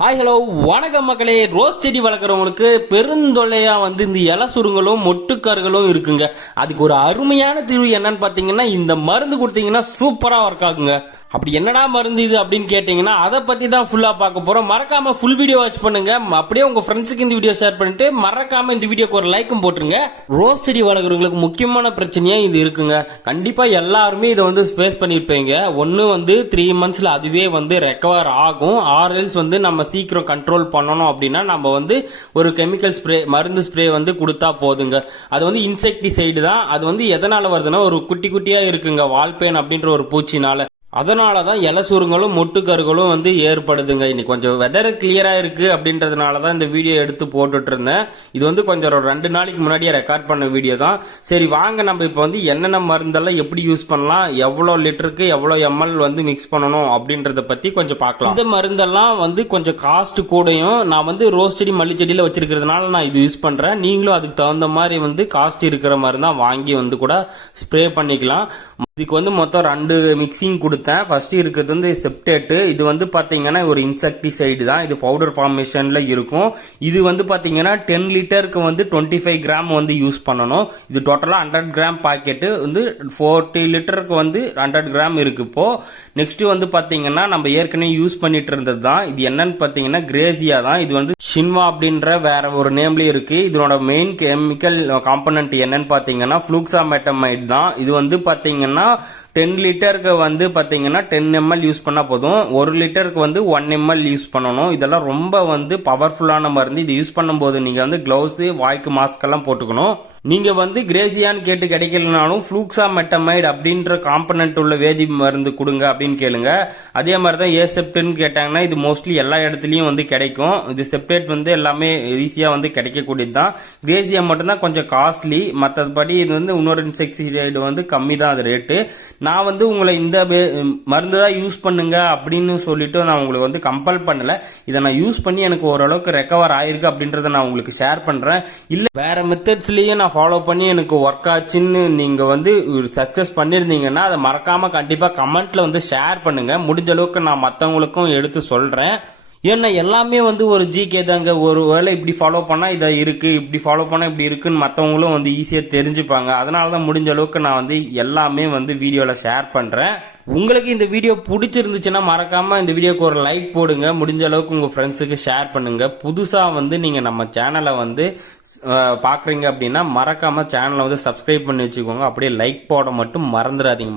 Hi hello வணக்கம் மக்களே. Rose செடி வளர்க்குறவங்களுக்கு பெருந்தொல்லையா இந்த இலை சுருங்களும் மொட்டுக்கார்களும் இருக்குங்க. அதுக்கு ஒரு அருமையான தீர்வு என்னன்னு பாத்தீங்கன்னா, இந்த மருந்து கொடுத்தீங்கன்னா சூப்பரா ஒர்க் ஆகுங்க. அப்படி என்னடா மருந்து இது அப்படின்னு கேட்டீங்கன்னா, அதை பத்தி தான் ஃபுல்லா பார்க்க போறோம். மறக்காம ஃபுல் வீடியோ வாட்ச் பண்ணுங்க. அப்படியே உங்க ஃப்ரெண்ட்ஸுக்கு இந்த வீடியோ ஷேர் பண்ணிட்டு மறக்காம இந்த வீடியோக்கு ஒரு லைக்கும் போட்டுருங்க. ரோஸ் செடி வளர்க்குறவங்களுக்கு முக்கியமான பிரச்சனையா இது இருக்குங்க. கண்டிப்பா எல்லாருமே இதை ஃபேஸ் பண்ணிருப்பீங்க. ஒன்னு 3 monthsல அதுவே ரெக்கவர் ஆகும். ஆர்எல்ஸ் நம்ம சீக்கிரம் கண்ட்ரோல் பண்ணணும் அப்படின்னா நம்ம ஒரு கெமிக்கல் ஸ்ப்ரே, மருந்து ஸ்ப்ரே கொடுத்தா போதுங்க. அது இன்செக்டிசைடு தான். அது எதனால வருதுன்னா, ஒரு குட்டி குட்டியா இருக்குங்க வால்பேன் அப்படின்ற ஒரு பூச்சினால. அதனாலதான் இலை சுருங்களும் மொட்டுக்கருகளும் ஏற்படுதுங்க. இன்னைக்கு கொஞ்சம் வெதர் கிளியரா இருக்கு அப்படின்றதுனாலதான் இந்த வீடியோ எடுத்து போட்டுட்டு இருந்தேன். இது கொஞ்சம் 2 நாளைக்கு முன்னாடியே ரெக்கார்ட் பண்ண வீடியோ தான். சரி வாங்க, நம்ம இப்ப என்னென்ன மருந்தெல்லாம் எப்படி யூஸ் பண்ணலாம், எவ்வளவு லிட்டருக்கு எவ்வளவு எம்எல் மிக்ஸ் பண்ணணும் அப்படின்றத பத்தி கொஞ்சம் பார்க்கலாம். இந்த மருந்தெல்லாம் கொஞ்சம் காஸ்ட் கூடயும், நான் ரோஸ் செடி மல்லி செடியில வச்சிருக்கிறதுனால நான் இது யூஸ் பண்றேன். நீங்களும் அதுக்கு தகுந்த மாதிரி காஸ்ட் இருக்கிற மாதிரி தான் வாங்கி கூட ஸ்ப்ரே பண்ணிக்கலாம். இதுக்கு மொத்தம் 2 மிக்சிங் கொடுத்தேன். ஃபர்ஸ்ட் இருக்கிறது செப்டேட்டு. இது பாத்தீங்கன்னா ஒரு இன்செக்டிசைடு தான். இது பவுடர் ஃபார்மேஷன்ல இருக்கும். இது பாத்தீங்கன்னா 10 லிட்டருக்கு 25 கிராம் யூஸ் பண்ணணும். இது டோட்டலா 100 கிராம் பாக்கெட்டு 40 லிட்டருக்கு 100 கிராம் இருக்கு. இப்போ நெக்ஸ்ட் பாத்தீங்கன்னா நம்ம ஏற்கனவே யூஸ் பண்ணிட்டு இருந்தது தான். இது என்னன்னு பாத்தீங்கன்னா கிரேசியா தான். இது ஷின்வா அப்படின்ற வேற ஒரு நேம்லயே இருக்கு. இதனோட மெயின் கெமிக்கல் காம்பனன்ட் என்னன்னு பாத்தீங்கன்னா ஃப்ளூக்ஸாமெட்டமைட் தான். இது பாத்தீங்கன்னா 10 லிட்டருக்கு பாத்தீங்கன்னா 10 ml யூஸ் பண்ணா போதும். 1 லிட்டருக்கு 1 ml யூஸ் பண்ணணும். இதெல்லாம் ரொம்ப பவர்ஃபுல்லான மருந்து. இது யூஸ் பண்ணும்போது நீங்க கிளவுஸ், வாய்க்கு மாஸ்க் எல்லாம் போட்டுக்கணும். நீங்க கிரேசியான்னு கேட்டு கிடைக்கலனாலும் ஃப்ளூக்ஸாமெட்டமைட் அப்படின்ற காம்பனன்ட் உள்ள வேதி மருந்து கொடுங்க அப்படின்னு கேளுங்க. அதே மாதிரி தான் ஏசெப்ட்னு கேட்டாங்கன்னா இது மோஸ்ட்லி எல்லா இடத்துலயும் கிடைக்கும். இது செப்டேட் எல்லாமே ஈஸியா கிடைக்கக்கூடியது தான். கிரேசியா மட்டும்தான் கொஞ்சம் காஸ்ட்லி. மற்றபடி இது இன்னொரு இன்செக்டிசைடு கம்மி தான் அது ரேட்டு. நான் உங்களை இந்த மருந்து தான் யூஸ் பண்ணுங்க அப்படின்னு சொல்லிட்டு நான் உங்களுக்கு கம்பல் பண்ணல. இதை நான் யூஸ் பண்ணி எனக்கு ஓரளவுக்கு ரெக்கவர் ஆயிருக்கு அப்படின்றத நான் உங்களுக்கு ஷேர் பண்றேன். இல்ல வேற மெத்தட்ஸ்லயே நான் ஃபாலோ பண்ணி எனக்கு ஒர்க் ஆச்சுன்னு நீங்க சக்சஸ் பண்ணிருந்தீங்கன்னா அதை மறக்காம கண்டிப்பா கமெண்ட்ல ஷேர் பண்ணுங்க. முடிஞ்ச அளவுக்கு நான் மத்தவங்களுக்கும் எடுத்து சொல்றேன். ஏன்னா எல்லாமே ஒரு ஜிகே தாங்க. ஒரு வேளை இப்படி ஃபாலோ பண்ணா இதை இருக்கு, இப்படி ஃபாலோ பண்ணா இப்படி இருக்குன்னு மற்றவங்களும் ஈஸியா தெரிஞ்சுப்பாங்க. அதனாலதான் முடிஞ்ச அளவுக்கு நான் எல்லாமே வீடியோல ஷேர் பண்றேன். உங்களுக்கு இந்த வீடியோ பிடிச்சிருந்துச்சுன்னா மறக்காம இந்த வீடியோக்கு ஒரு லைக் போடுங்க. முடிஞ்ச அளவுக்கு உங்க ஃப்ரெண்ட்ஸுக்கு ஷேர் பண்ணுங்க. புதுசா நீங்க நம்ம சேனலை பாக்குறீங்க அப்படின்னா மறக்காம சேனலை சப்ஸ்கிரைப் பண்ணி வச்சுக்கோங்க. அப்படியே லைக் போட மட்டும் மறந்துடாதீங்க.